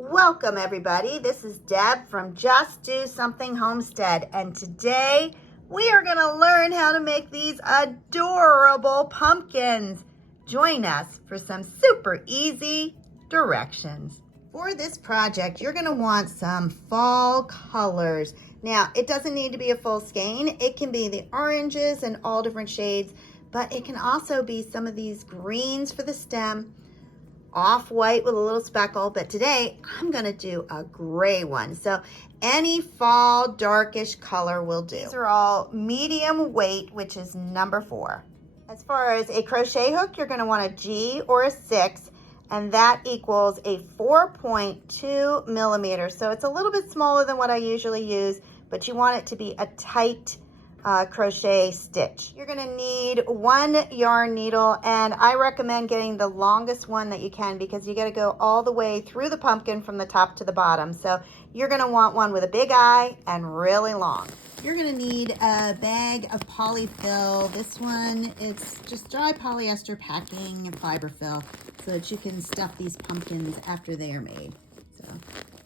Welcome everybody. This is Deb from Just Do Something Homestead, and today we are going to learn how to make these adorable pumpkins. Join us for some super easy directions. For this project, you're going to want some fall colors. Now, it doesn't need to be a full skein. It can be the oranges and all different shades, but it can also be some of these greens for the stem, off-white with a little speckle, but today I'm gonna do a gray one. So any fall darkish color will do. These are all medium weight, which is number 4. As far as a crochet hook, you're gonna want a G or a 6, and that equals a 4.2 millimeters. So it's a little bit smaller than what I usually use, but you want it to be a tight crochet stitch. You're going to need 1 yarn needle, and I recommend getting the longest one that you can because you got to go all the way through the pumpkin from the top to the bottom. So you're going to want one with a big eye and really long. You're going to need a bag of polyfill. This one, it's just dry polyester packing and fiber fill so that you can stuff these pumpkins after they are made. So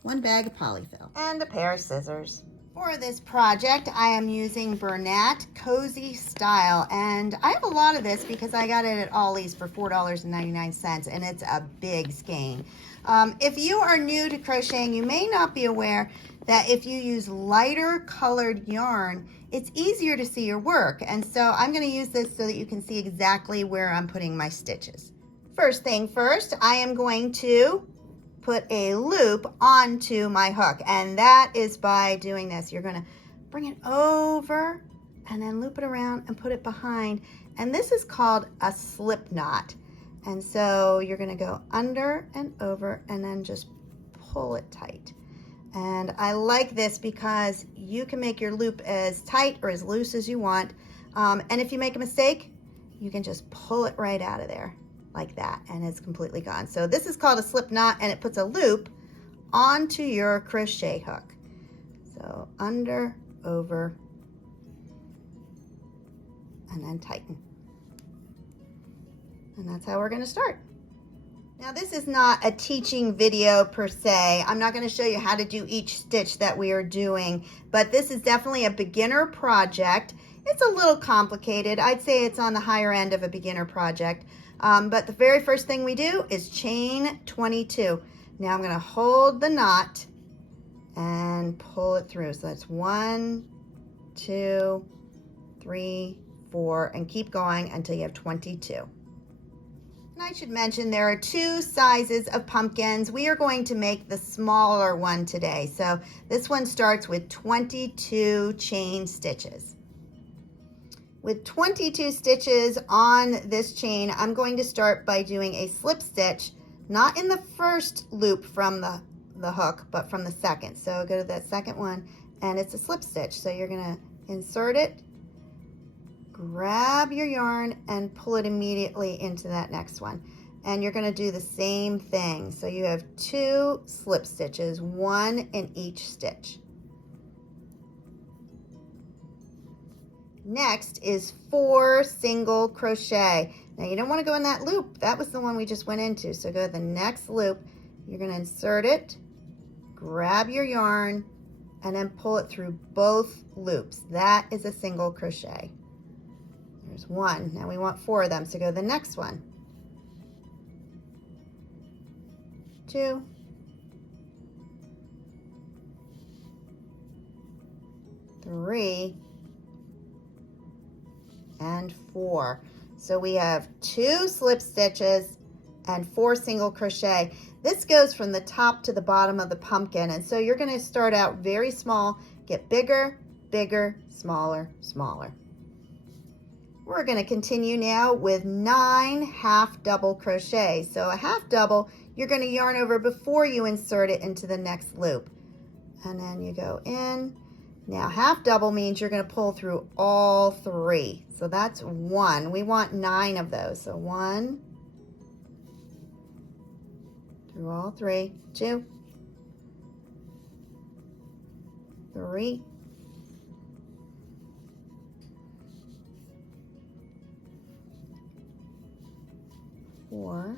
1 bag of polyfill and a pair of scissors. For this project, I am using Bernat Cozy Style, and I have a lot of this because I got it at Ollie's for $4.99, and it's a big skein. If you are new to crocheting, you may not be aware that if you use lighter colored yarn, it's easier to see your work, and so I'm going to use this so that you can see exactly where I'm putting my stitches. First thing first, I am going to put a loop onto my hook, and that is by doing this. You're going to bring it over and then loop it around and put it behind, and this is called a slip knot. And so you're going to go under and over and then just pull it tight. And I like this because you can make your loop as tight or as loose as you want, and if you make a mistake, you can just pull it right out of there like that, and it's completely gone. So this is called a slip knot, and it puts a loop onto your crochet hook. So under, over, and then tighten. And that's how we're going to start. Now this is not a teaching video per se. I'm not going to show you how to do each stitch that we are doing, but this is definitely a beginner project. It's a little complicated. I'd say it's on the higher end of a beginner project. But the very first thing we do is chain 22. Now I'm going to hold the knot and pull it through. So that's 1, 2, 3, 4, and keep going until you have 22. And I should mention there are 2 sizes of pumpkins. We are going to make the smaller one today. So this one starts with 22 chain stitches. With 22 stitches on this chain, I'm going to start by doing a slip stitch, not in the first loop from the hook, but from the second. So go to that second one, and it's a slip stitch. So you're going to insert it, grab your yarn, and pull it immediately into that next one. And you're going to do the same thing. So you have 2 slip stitches, 1 in each stitch. Next is 4 single crochet. Now you don't want to go in that loop. That was the one we just went into. So go to the next loop. You're going to insert it, grab your yarn, and then pull it through both loops. That is a single crochet. There's 1. Now we want 4 of them. So go to the next one. 2. 3. And 4. So we have 2 slip stitches and 4 single crochet. This goes from the top to the bottom of the pumpkin, and so you're going to start out very small, get bigger, bigger, smaller, smaller. We're going to continue now with 9 half double crochets. So a half double, you're going to yarn over before you insert it into the next loop, and then you go in. Now half double means you're going to pull through all 3. So that's 1. We want 9 of those. So 1 through all 3, 2, 3, 4,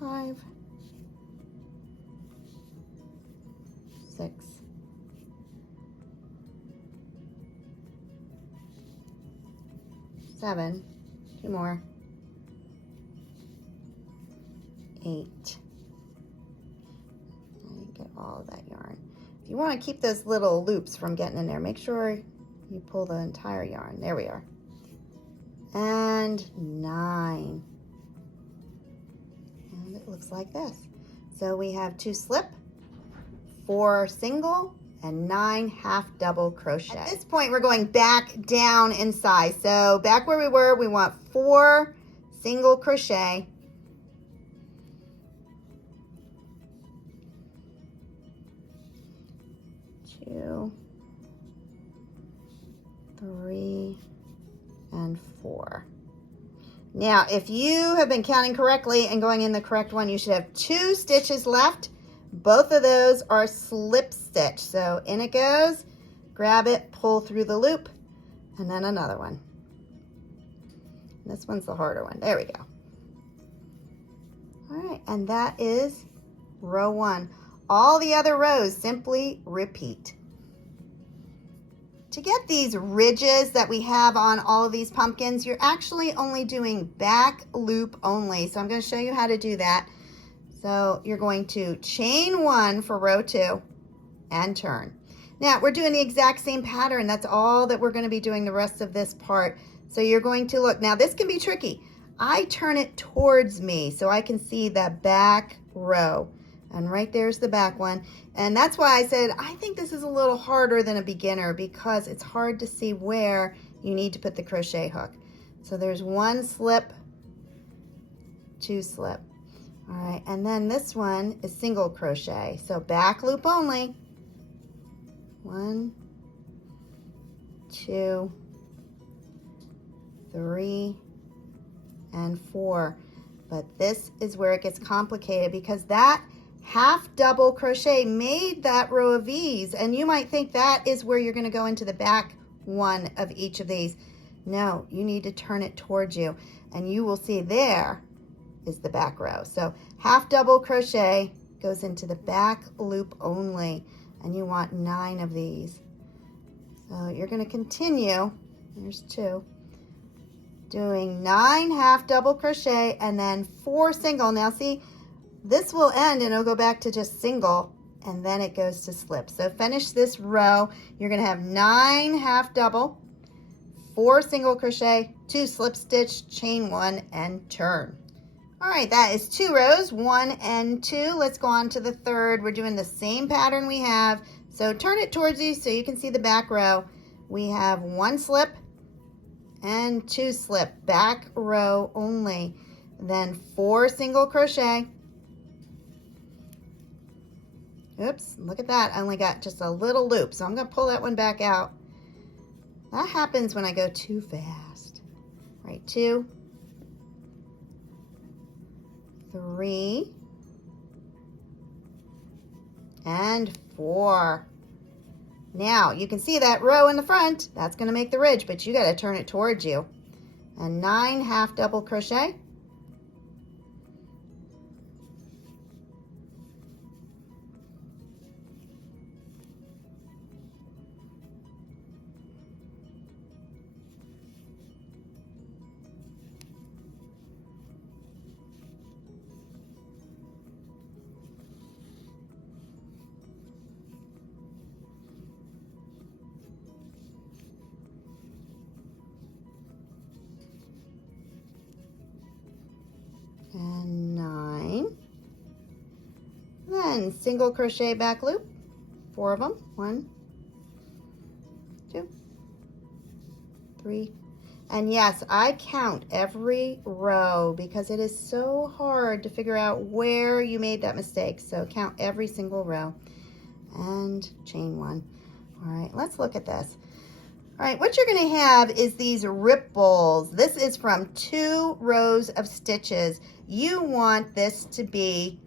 5, 6, 7, 2 more, 8. Get all of that yarn. If you want to keep those little loops from getting in there, make sure you pull the entire yarn. There we are. And 9. And it looks like this. So we have 2 slip, 4 single, and 9 half double crochet. At this point, we're going back down in size. So back where we were, we want 4 single crochet. 2, 3, and 4. Now, if you have been counting correctly and going in the correct one, you should have 2 stitches left. Both of those are slip stitch. So in it goes, grab it, pull through the loop, and then another one. This one's the harder one. There we go. All right, and that is row 1. All the other rows simply repeat. To get these ridges that we have on all of these pumpkins, you're actually only doing back loop only. So I'm going to show you how to do that. So you're going to chain 1 for row 2 and turn. Now we're doing the exact same pattern. That's all that we're going to be doing the rest of this part. So you're going to look. Now this can be tricky. I turn it towards me so I can see the back row. And right there's the back one. And that's why I said I think this is a little harder than a beginner, because it's hard to see where you need to put the crochet hook. So there's 1 slip, 2 slip. All right, and then this one is single crochet. So back loop only. 1, 2, 3, and 4. But this is where it gets complicated, because that half double crochet made that row of V's, and you might think that is where you're going to go into the back one of each of these. No, you need to turn it towards you, and you will see there is the back row. So half double crochet goes into the back loop only, and you want 9 of these. So you're going to continue, there's 2, doing 9 half double crochet and then 4 single. Now see, this will end and it'll go back to just single, and then it goes to slip. So finish this row. You're going to have 9 half double, 4 single crochet, 2 slip stitch, chain 1, and turn. All right, that is 2 rows, 1 and 2. Let's go on to the third. We're doing the same pattern we have. So turn it towards you so you can see the back row. We have 1 slip and 2 slip, back row only. Then 4 single crochet. Oops, look at that. I only got just a little loop, so I'm going to pull that one back out. That happens when I go too fast. All right, 2, 3, and 4. Now you can see that row in the front. That's going to make the ridge, but you got to turn it towards you. And 9 half double crochet. And 9, then single crochet back loop, 4 of them, 1, 2, 3, and yes, I count every row because it is so hard to figure out where you made that mistake. So count every single row and chain 1. All right, let's look at this. All right, what you're going to have is these ripples. This is from 2 rows of stitches. You want this to be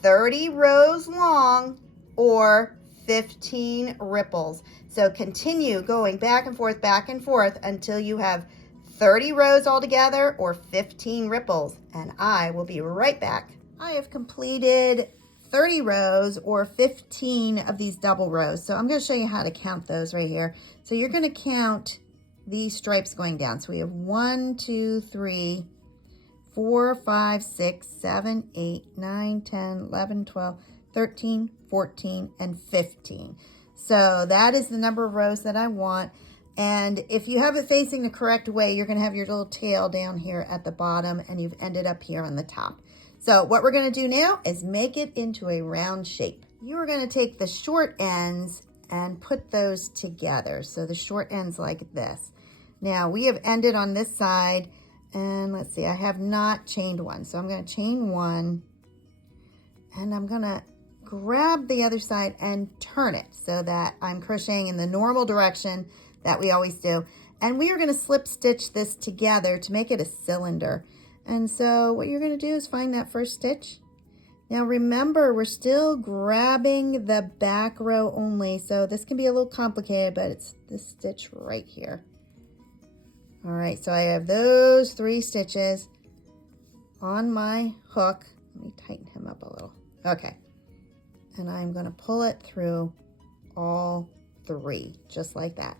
30 rows long or 15 ripples. So continue going back and forth until you have 30 rows all together or 15 ripples. And I will be right back. I have completed 30 rows or 15 of these double rows. So I'm going to show you how to count those right here. So you're going to count these stripes going down. So we have 1, 2, 3, 4, 5, 6, 7, 8, 9, 10, 11, 12, 13, 14, and 15. So that is the number of rows that I want. And if you have it facing the correct way, you're going to have your little tail down here at the bottom, and you've ended up here on the top. So what we're going to do now is make it into a round shape. You are going to take the short ends and put those together. So the short ends like this. Now we have ended on this side, and let's see, I have not chained one. So I'm going to chain one, and I'm going to grab the other side and turn it so that I'm crocheting in the normal direction that we always do. And we are going to slip stitch this together to make it a cylinder. And so what you're going to do is find that first stitch. Now remember, we're still grabbing the back row only, so this can be a little complicated, but it's this stitch right here. All right, so I have those 3 stitches on my hook. Let me tighten him up a little. Okay, and I'm going to pull it through all 3, just like that.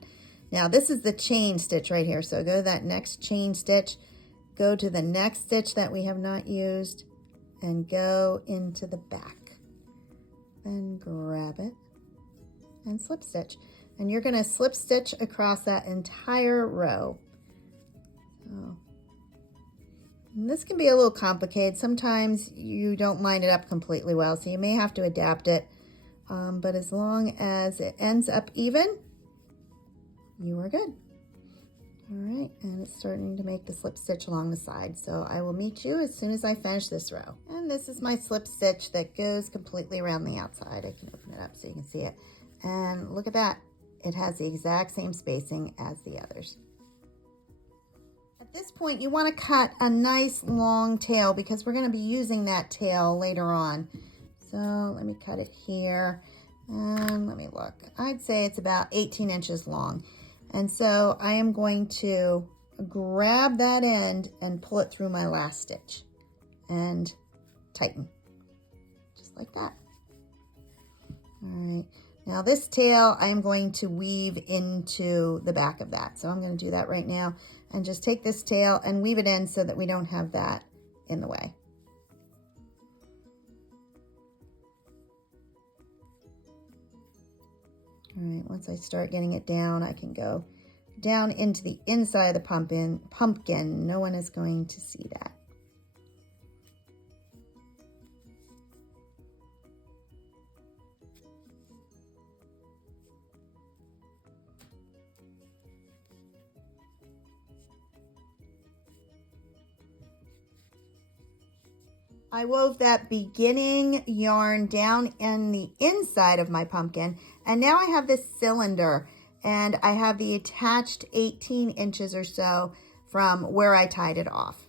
Now this is the chain stitch right here, so go to that next chain stitch, go to the next stitch that we have not used, and go into the back. Then grab it and slip stitch. And you're going to slip stitch across that entire row. So, and this can be a little complicated. Sometimes you don't line it up completely well, so you may have to adapt it. But as long as it ends up even, you are good. All right, and it's starting to make the slip stitch along the side. So I will meet you as soon as I finish this row. And this is my slip stitch that goes completely around the outside. I can open it up so you can see it. And look at that. It has the exact same spacing as the others. At this point, you want to cut a nice long tail because we're going to be using that tail later on. So let me cut it here. And let me look. I'd say it's about 18 inches long. And so I am going to grab that end and pull it through my last stitch and tighten, just like that. All right, now this tail I am going to weave into the back of that. So I'm going to do that right now and just take this tail and weave it in so that we don't have that in the way. All right, once I start getting it down, I can go down into the inside of the pumpkin. No one is going to see that. I wove that beginning yarn down in the inside of my pumpkin, and now I have this cylinder, and I have the attached 18 inches or so from where I tied it off.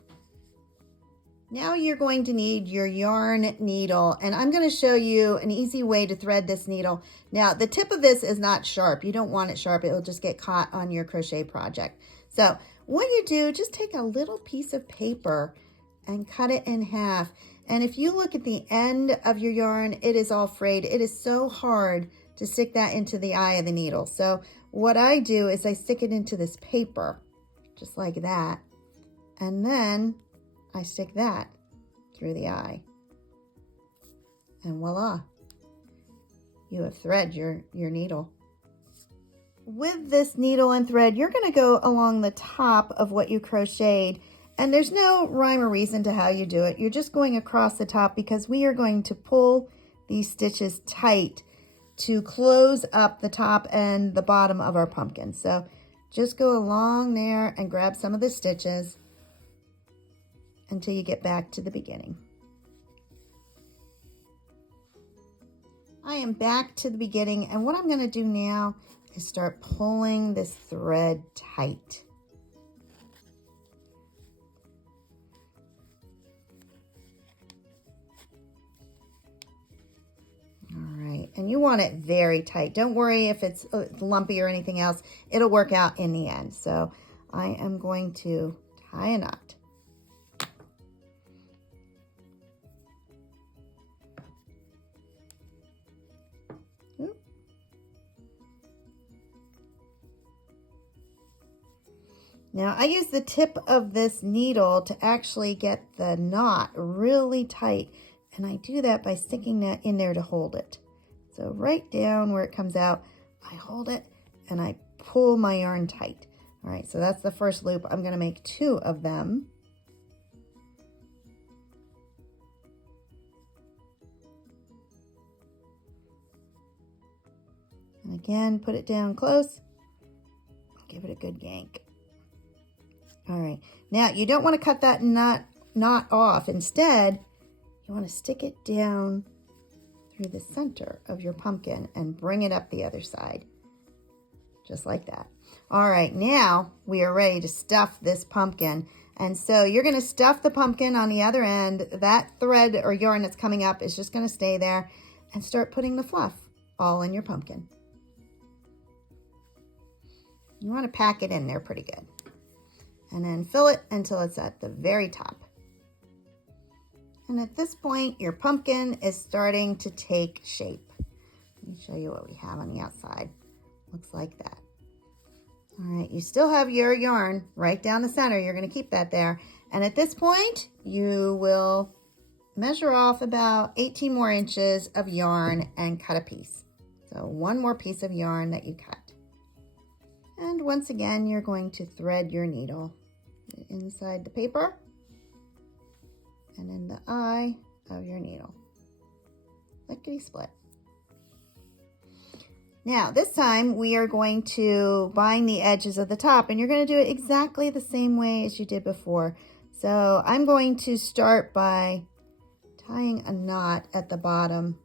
Now you're going to need your yarn needle, and I'm going to show you an easy way to thread this needle. Now the tip of this is not sharp. You don't want it sharp. It will just get caught on your crochet project. So what you do, just take a little piece of paper and cut it in half. And if you look at the end of your yarn, it is all frayed. It is so hard to stick that into the eye of the needle. So what I do is I stick it into this paper, just like that. And then I stick that through the eye. And voila, you have thread your needle. With this needle and thread, you're going to go along the top of what you crocheted. And there's no rhyme or reason to how you do it. You're just going across the top because we are going to pull these stitches tight to close up the top and the bottom of our pumpkin. So just go along there and grab some of the stitches until you get back to the beginning. I am back to the beginning, and what I'm going to do now is start pulling this thread tight. And you want it very tight. Don't worry if it's lumpy or anything else. It'll work out in the end. So I am going to tie a knot. Now I use the tip of this needle to actually get the knot really tight, and I do that by sticking that in there to hold it. So right down where it comes out, I hold it and I pull my yarn tight. All right, so that's the first loop. I'm going to make 2 of them. And again, put it down close. Give it a good yank. All right, now you don't want to cut that knot off. Instead, you want to stick it down through the center of your pumpkin and bring it up the other side, just like that. All right, now we are ready to stuff this pumpkin. And so you're going to stuff the pumpkin on the other end. That thread or yarn that's coming up is just going to stay there, and start putting the fluff all in your pumpkin. You want to pack it in there pretty good. And then fill it until it's at the very top. And at this point, your pumpkin is starting to take shape. Let me show you what we have on the outside. Looks like that. All right, you still have your yarn right down the center. You're going to keep that there. And at this point, you will measure off about 18 more inches of yarn and cut a piece. So 1 more piece of yarn that you cut. And once again, you're going to thread your needle inside the paper and in the eye of your needle. Lickety split. Now, this time we are going to bind the edges of the top, and you're going to do it exactly the same way as you did before. So I'm going to start by tying a knot at the bottom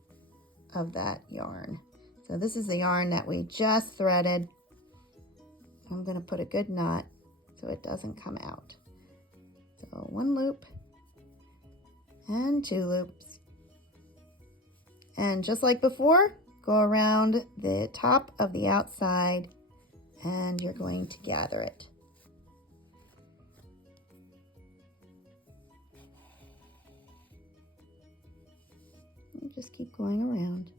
of that yarn. So this is the yarn that we just threaded. I'm going to put a good knot so it doesn't come out. So 1 loop and 2 loops. And just like before, go around the top of the outside and you're going to gather it. And just keep going around.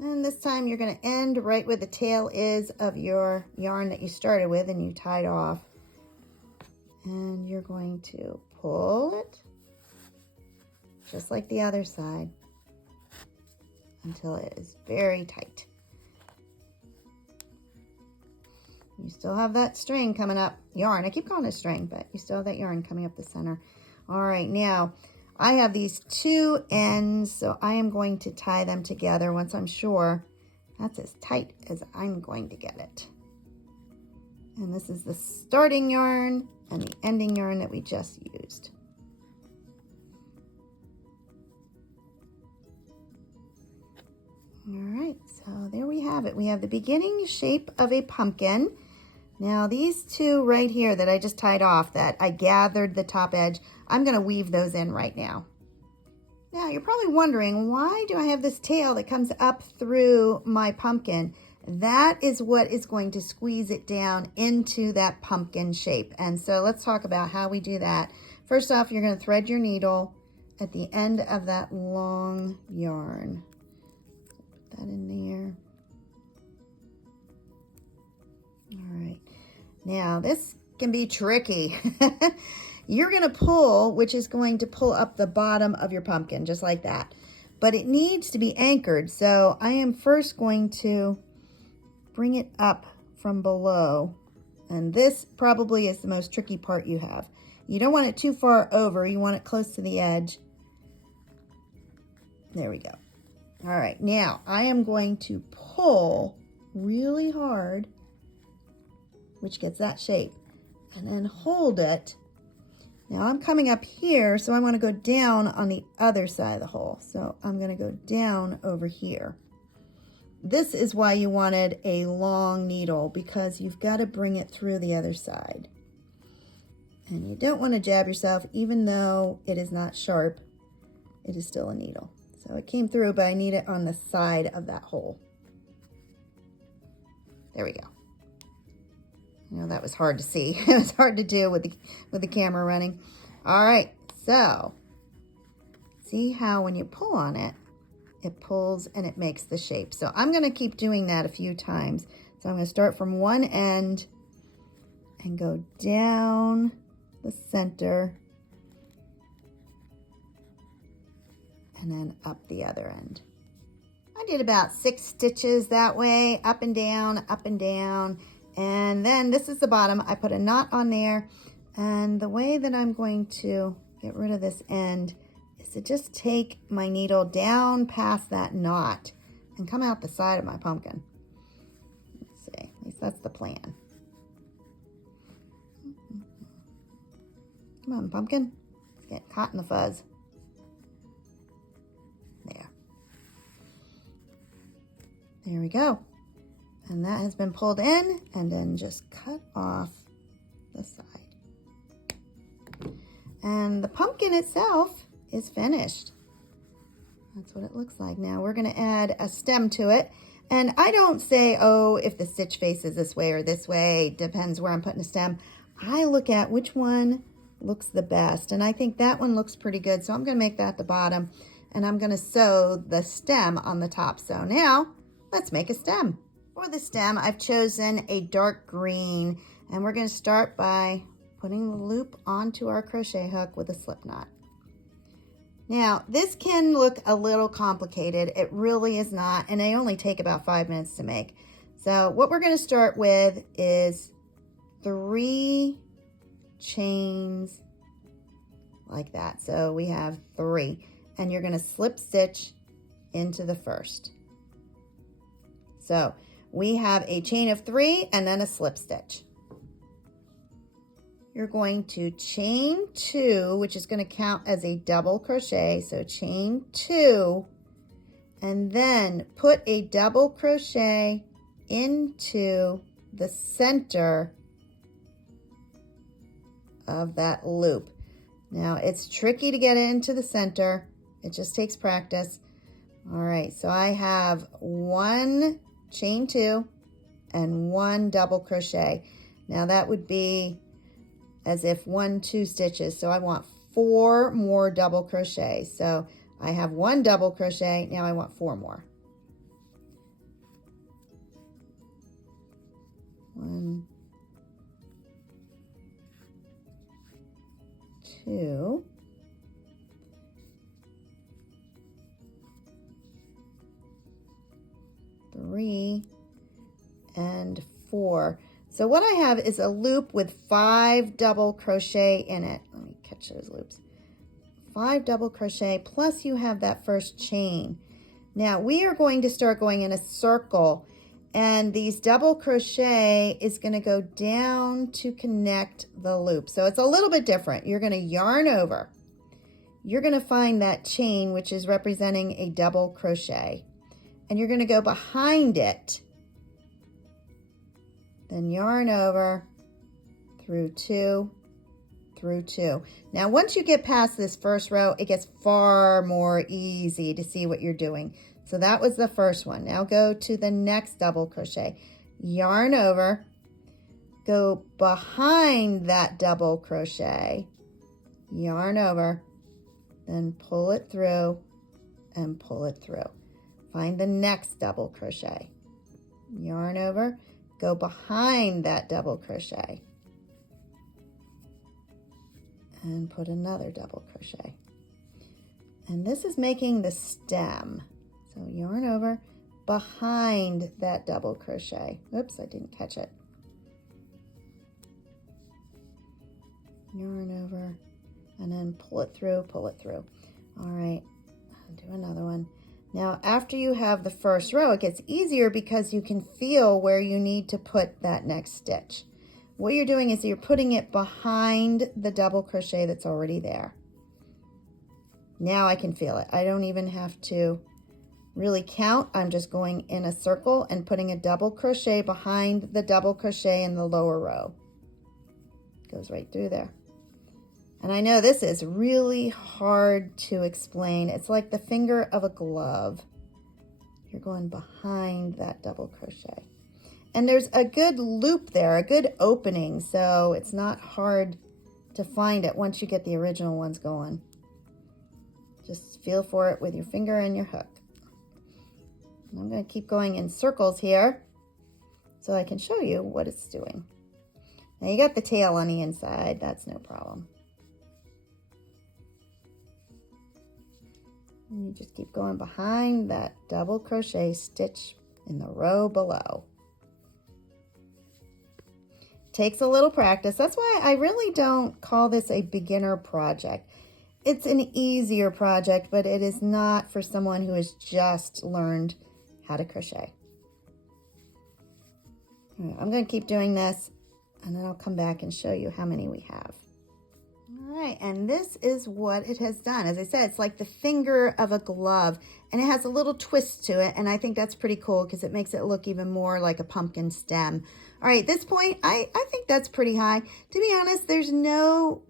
And this time you're going to end right where the tail is of your yarn that you started with and you tied off. And you're going to pull it just like the other side until it is very tight. You still have that string coming up, yarn. I keep calling it string, but you still have that yarn coming up the center. All right, now I have these 2 ends, so I am going to tie them together once I'm sure that's as tight as I'm going to get it. And this is the starting yarn and the ending yarn that we just used. All right, so there we have it. We have the beginning shape of a pumpkin. Now these 2 right here that I just tied off, that I gathered the top edge, I'm going to weave those in right now. Now you're probably wondering, why do I have this tail that comes up through my pumpkin? That is what is going to squeeze it down into that pumpkin shape. And so let's talk about how we do that. First off, you're going to thread your needle at the end of that long yarn. Put that in there. All right, now this can be tricky. You're going to pull, which is going to pull up the bottom of your pumpkin, just like that. But it needs to be anchored, so I am first going to bring it up from below. And this probably is the most tricky part you have. You don't want it too far over. You want it close to the edge. There we go. All right, now I am going to pull really hard, which gets that shape, and then hold it. Now I'm coming up here, so I want to go down on the other side of the hole. So I'm going to go down over here. This is why you wanted a long needle, because you've got to bring it through the other side. And you don't want to jab yourself, even though it is not sharp, it is still a needle. So it came through, but I need it on the side of that hole. There we go. You know, that was hard to see. It was hard to do with the camera running. All right, so see how when you pull on it, it pulls and it makes the shape. So I'm going to keep doing that a few times. So I'm going to start from one end and go down the center and then up the other end. I did about 6 stitches that way, up and down, and then this is the bottom. I put a knot on there, and the way that I'm going to get rid of this end is to just take my needle down past that knot and come out the side of my pumpkin. Let's see, at least that's the plan. Come on, pumpkin, let's get caught in the fuzz. There we go. And that has been pulled in, and then just cut off the side. And the pumpkin itself is finished. That's what it looks like. Now we're going to add a stem to it. And I don't say, oh, if the stitch faces this way or this way, depends where I'm putting the stem. I look at which one looks the best. And I think that one looks pretty good. So I'm going to make that the bottom, and I'm going to sew the stem on the top. So now let's make a stem. For the stem, I've chosen a dark green, and we're going to start by putting the loop onto our crochet hook with a slip knot. Now, this can look a little complicated. It really is not, and they only take about 5 minutes to make. So what we're going to start with is 3 chains like that. So we have 3, and you're going to slip stitch into the first. So we have a chain of 3 and then a slip stitch. You're going to chain 2, which is going to count as a double crochet. So chain 2, and then put a double crochet into the center of that loop. Now it's tricky to get it into the center. It just takes practice. All right, so I have 1 chain 2 and 1 double crochet. Now that would be as if 1 2 stitches, so I want 4 more double crochet. So I have 1 double crochet, now I want 4 more. 1 2 3 and 4. So what I have is a loop with 5 double crochet in it. Let me catch those loops. 5 double crochet, plus you have that first chain. Now we are going to start going in a circle, and these double crochet is going to go down to connect the loop. So it's a little bit different. You're going to yarn over. You're going to find that chain, which is representing a double crochet, and you're going to go behind it, then yarn over through 2 through 2. Now once you get past this first row, it gets far more easy to see what you're doing. So that was the first one. Now go to the next double crochet, yarn over, go behind that double crochet, yarn over, then pull it through and pull it through. Find the next double crochet, yarn over, go behind that double crochet, and put another double crochet. And this is making the stem. So yarn over, behind that double crochet. Oops, I didn't catch it. Yarn over, and then pull it through, pull it through. All right, I'll do another one. Now, after you have the first row, it gets easier because you can feel where you need to put that next stitch. What you're doing is you're putting it behind the double crochet that's already there. Now I can feel it. I don't even have to really count. I'm just going in a circle and putting a double crochet behind the double crochet in the lower row. Goes right through there. And I know this is really hard to explain. It's like the finger of a glove. You're going behind that double crochet. And there's a good loop there, a good opening, so it's not hard to find it once you get the original ones going. Just feel for it with your finger and your hook. I'm going to keep going in circles here so I can show you what it's doing. Now you got the tail on the inside, that's no problem. And you just keep going behind that double crochet stitch in the row below. Takes a little practice. That's why I really don't call this a beginner project. It's an easier project, but it is not for someone who has just learned how to crochet. All right, I'm going to keep doing this, and then I'll come back and show you how many we have. All right, and this is what it has done. As I said, it's like the finger of a glove, and it has a little twist to it, and I think that's pretty cool because it makes it look even more like a pumpkin stem. All right, at this point, I think that's pretty high. To be honest, there's no,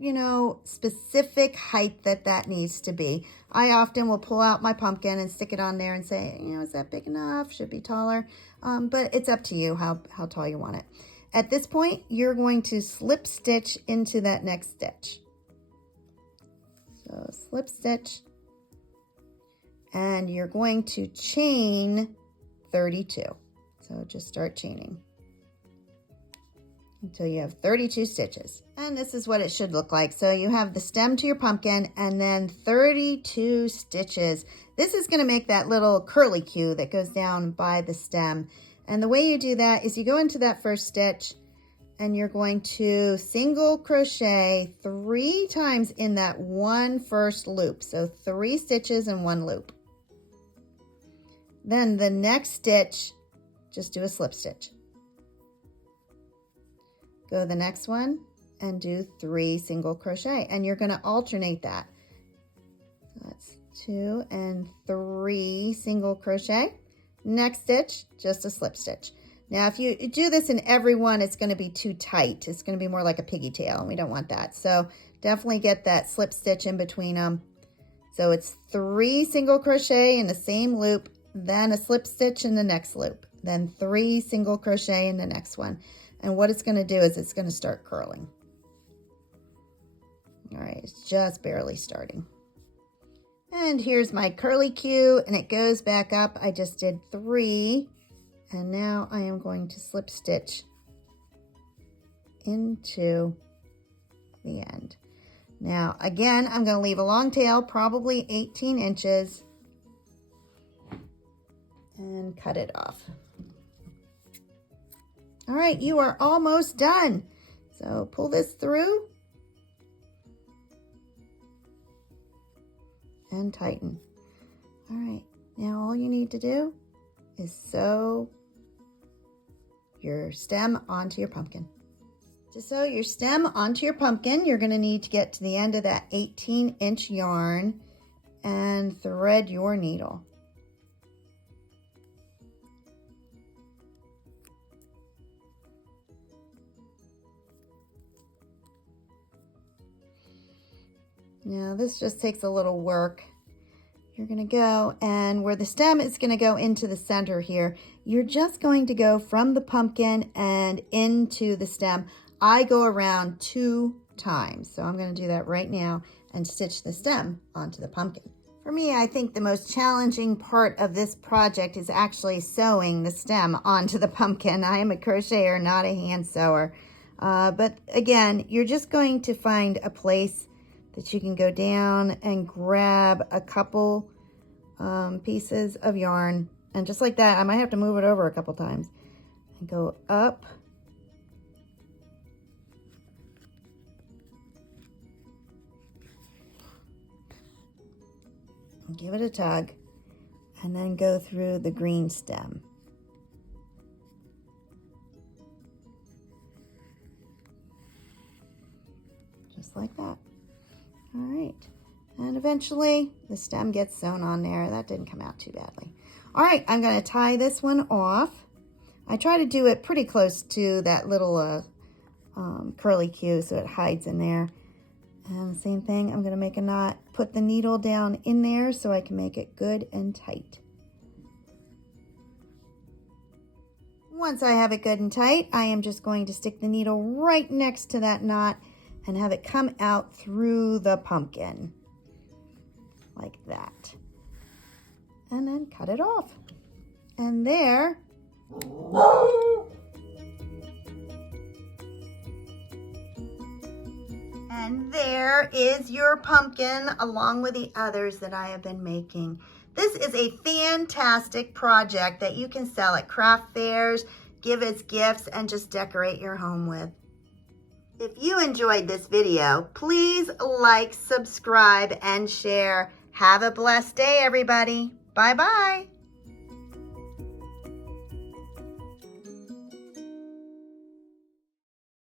specific height that needs to be. I often will pull out my pumpkin and stick it on there and say, is that big enough? Should be taller. But it's up to you how tall you want it. At this point, you're going to slip stitch into that next stitch. So slip stitch, and you're going to chain 32. So just start chaining until you have 32 stitches. And this is what it should look like. So you have the stem to your pumpkin and then 32 stitches. This is going to make that little curly Q that goes down by the stem. And the way you do that is you go into that first stitch and you're going to single crochet 3 times in that one first loop. So 3 stitches in 1 loop. Then the next stitch, just do a slip stitch. Go to the next one and do 3 single crochet, and you're going to alternate that. So that's 2 and 3 single crochet. Next stitch, just a slip stitch. Now, if you do this in every one, it's going to be too tight. It's going to be more like a piggy tail, and we don't want that. So definitely get that slip stitch in between them. So it's 3 single crochet in the same loop, then a slip stitch in the next loop, then 3 single crochet in the next one. And what it's going to do is it's going to start curling. All right, it's just barely starting. And here's my curly Q, and it goes back up. I just did 3, and now I am going to slip stitch into the end. Now, again, I'm going to leave a long tail, probably 18 inches, and cut it off. All right, you are almost done. So pull this through and tighten. All right, now all you need to do is sew your stem onto your pumpkin. To sew your stem onto your pumpkin, you're going to need to get to the end of that 18-inch yarn and thread your needle. Now this just takes a little work. You're going to go, and where the stem is going to go into the center here, you're just going to go from the pumpkin and into the stem. I go around 2 times, so I'm going to do that right now and stitch the stem onto the pumpkin. For me, I think the most challenging part of this project is actually sewing the stem onto the pumpkin. I am a crocheter, not a hand sewer. But again, you're just going to find a place that you can go down and grab a couple pieces of yarn. And just like that, I might have to move it over a couple times. And go up. And give it a tug. And then go through the green stem. Just like that. All right, and eventually the stem gets sewn on there. That didn't come out too badly. All right, I'm going to tie this one off. I try to do it pretty close to that little curly Q so it hides in there. And the same thing, I'm going to make a knot, put the needle down in there so I can make it good and tight. Once I have it good and tight, I am just going to stick the needle right next to that knot and have it come out through the pumpkin, like that. And then cut it off. And there. And there is your pumpkin along with the others that I have been making. This is a fantastic project that you can sell at craft fairs, give as gifts, and just decorate your home with. If you enjoyed this video, please like, subscribe, and share. Have a blessed day, everybody. Bye-bye.